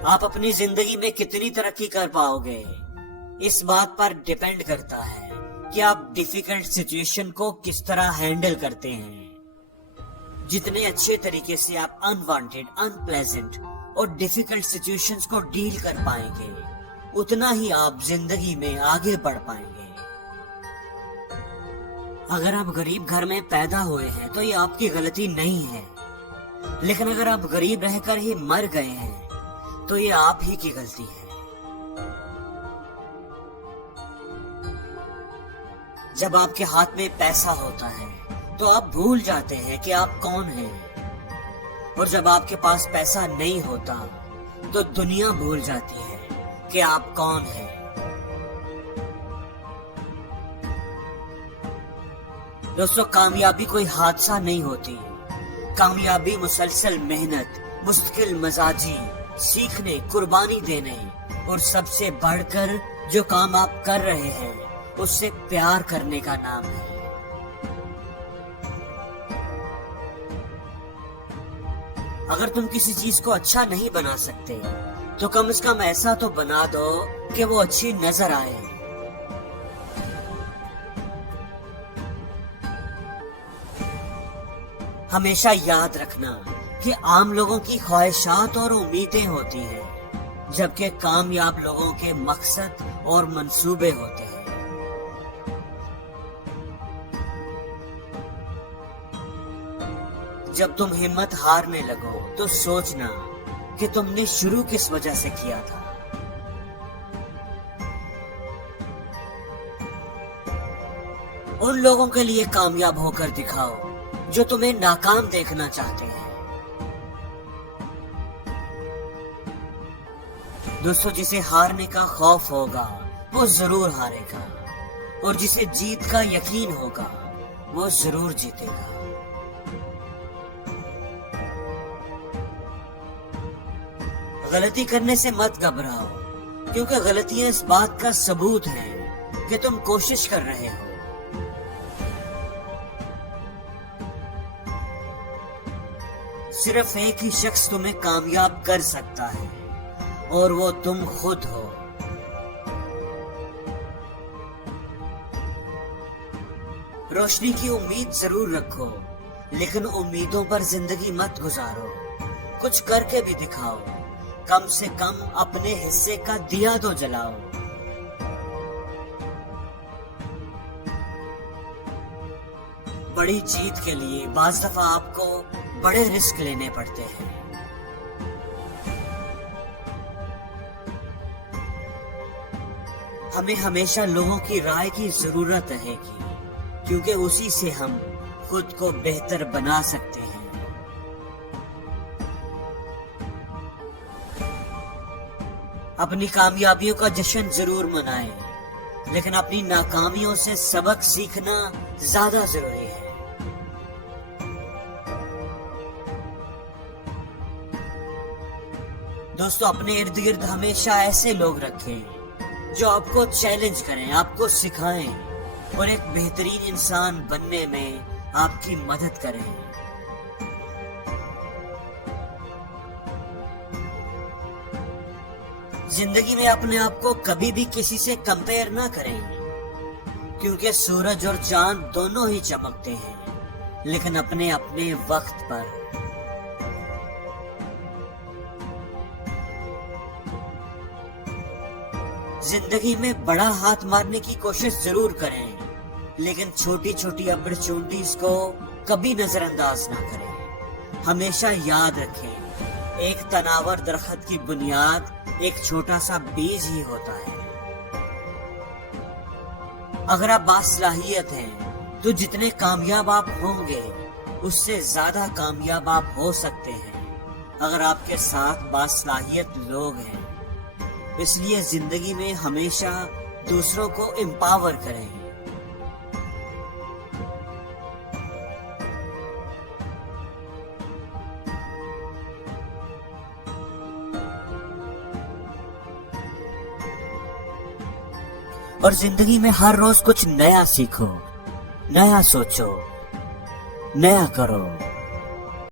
आप अपनी जिंदगी में कितनी तरक्की कर पाओगे इस बात पर डिपेंड करता है कि आप डिफिकल्ट सिचुएशन को किस तरह हैंडल करते हैं। जितने अच्छे तरीके से आप अनवांटेड, अनप्लेजेंट और डिफिकल्ट सिचुएशंस को डील कर पाएंगे, उतना ही आप जिंदगी में आगे बढ़ पाएंगे। अगर आप गरीब घर में पैदा हुए हैं तो ये आपकी गलती नहीं है, लेकिन अगर आप गरीब रहकर ही मर गए हैं तो ये आप ही की गलती है। जब आपके हाथ में पैसा होता है तो आप भूल जाते हैं कि आप कौन हैं, और जब आपके पास पैसा नहीं होता तो दुनिया भूल जाती है कि आप कौन हैं। दोस्तों, कामयाबी कोई हादसा नहीं होती। कामयाबी मुसलसल मेहनत, मुश्किल मजाजी, सीखने, कुर्बानी देने और सबसे बढ़कर जो काम आप कर रहे हैं उससे प्यार करने का नाम है। अगर तुम किसी चीज को अच्छा नहीं बना सकते तो कम से कम ऐसा तो बना दो कि वो अच्छी नजर आए। हमेशा याद रखना कि आम लोगों की ख्वाहिशात और उम्मीदें होती हैं, जबकि कामयाब लोगों के मकसद और मंसूबे होते हैं। जब तुम हिम्मत हारने लगो तो सोचना कि तुमने शुरू किस वजह से किया था। उन लोगों के लिए कामयाब होकर दिखाओ जो तुम्हें नाकाम देखना चाहते हैं। दोस्तों, जिसे हारने का खौफ होगा वो जरूर हारेगा, और जिसे जीत का यकीन होगा वो जरूर जीतेगा। गलती करने से मत घबराओ, क्योंकि गलतियां इस बात का सबूत है कि तुम कोशिश कर रहे हो। सिर्फ एक ही शख्स तुम्हें कामयाब कर सकता है, और वो तुम खुद हो। रोशनी की उम्मीद जरूर रखो, लेकिन उम्मीदों पर जिंदगी मत गुजारो। कुछ करके भी दिखाओ, कम से कम अपने हिस्से का दिया तो जलाओ। बड़ी जीत के लिए बाज़ दफा आपको बड़े रिस्क लेने पड़ते हैं। हमें हमेशा लोगों की राय की जरूरत रहेगी, क्योंकि उसी से हम खुद को बेहतर बना सकते हैं। अपनी कामयाबियों का जश्न जरूर मनाएं, लेकिन अपनी नाकामियों से सबक सीखना ज्यादा जरूरी है। दोस्तों, अपने इर्द गिर्द हमेशा ऐसे लोग रखें जो आपको चैलेंज करें, आपको सिखाएं और एक बेहतरीन इंसान बनने में आपकी मदद करें। जिंदगी में अपने आप को कभी भी किसी से कंपेयर ना करें, क्योंकि सूरज और चांद दोनों ही चमकते हैं, लेकिन अपने अपने वक्त पर। जिंदगी में बड़ा हाथ मारने की कोशिश जरूर करें, लेकिन छोटी छोटी अपॉर्चुनिटीज को कभी नजरअंदाज ना करें। हमेशा याद रखें, एक तनावर दरख्त की बुनियाद एक छोटा सा बीज ही होता है। अगर आप बासलाहियत हैं तो जितने कामयाब आप होंगे उससे ज्यादा कामयाब आप हो सकते हैं अगर आपके साथ बासलाहियत लोग हैं। इसलिए जिंदगी में हमेशा दूसरों को एम्पावर करें। और जिंदगी में हर रोज कुछ नया सीखो, नया सोचो, नया करो।